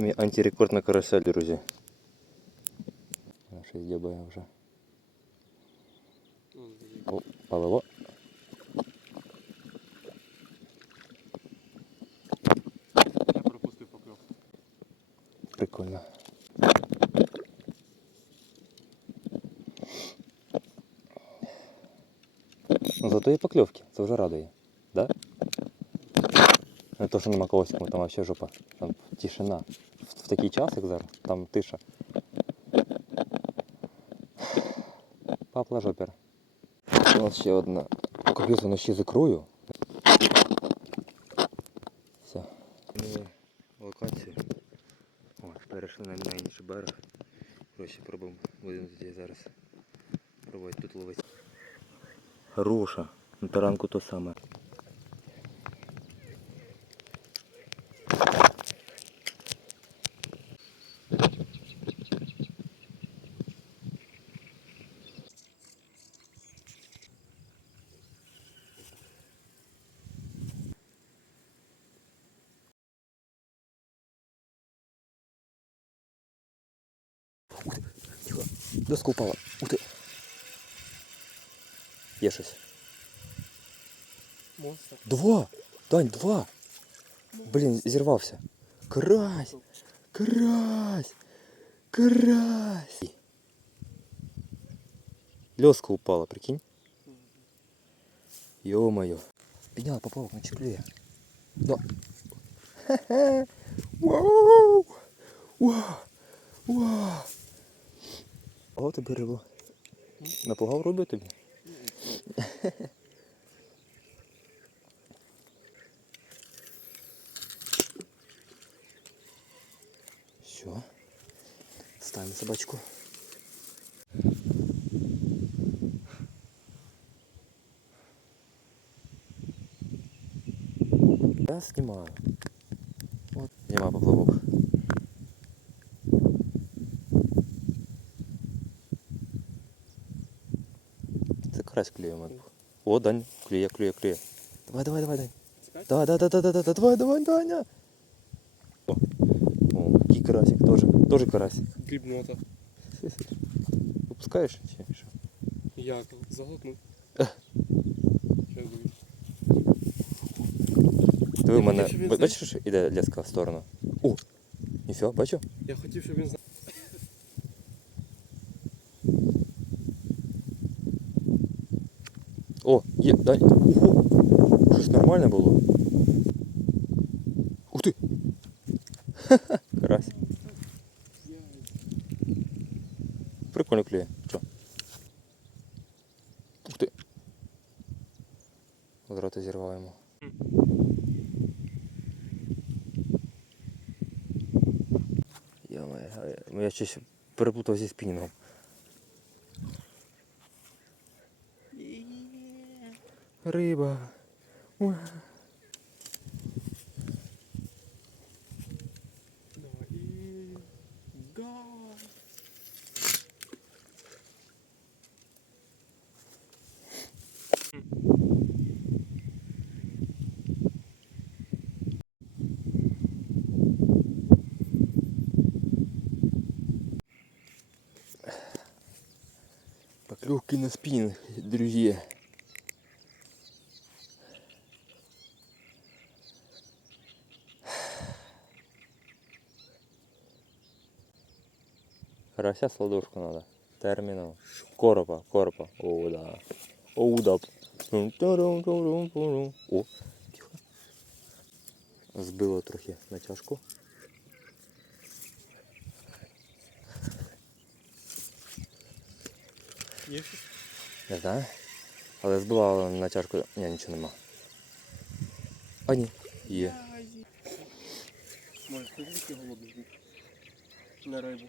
мій антирекорд на карася, друзі. Щось дябає вже. О, повело. Я пропустив покльов. Прикольно. Ну, зато є покльовки, це вже радує. Не то, що нема когось, там вообще жопа. Там тишина. В, такий час, як зараз, там тиша. Папла жопер. У нас ще одна. Капець, вона ще з. Все. Локацію. О, перейшли на, інший берег. Коротше, пробуємо. Будемо тоді зараз пробувати тут ловити. Руша. На таранку то саме. Тихо. Доска упала. Ух ти. Є щось. Монстр. Два! Дань, два! Блін, зірвався. Карась! Карась! Карась! Лёска упала, прикинь. Ё-моё. Підняла поплавок на чеклює. Да. Хе-хе. Вау! Вау! Вау! О, тобі рибу. Напугав риби тобі? Все. Ставим собачку. Я снимаю. Це карась клює, мабуть. О, Дань, клює, клює, клює. Давай, давай, давай, Дань. Давай, давай, давай, давай, давай, давай, давай, Даня. О, о, який карасик, тоже, тоже карась. Дрібнота. Выпускаешь? Чи що? Як? Заглотнув. Ех. Що я буду? Диви, Я в мене. хотів, щоб він ба- знав- Бачиш, що іде леска в сторону? О! Ніфіга, бачу? Я хотів, щоб він О, є, дай. Ого! Щось нормальне було. Ух ти! Ха-ха, Карась. Прикольно клює. Що? Ух ти. Одразу зірваємо. Йо-моє, а я щось переплутав зі спінінгом. Риба. Уа. Давай. І... Га! Поклевки на спиннинг, друзья. Карася с ладошку надо. Терминал. Коропа, коропа. О, да. О, да. О, тихо. Збило трохи натяжку. Є щось? Не знаю. Але збила натяжку. Ні, нічого нема. А ні. Є. Може, голодний? На рибу.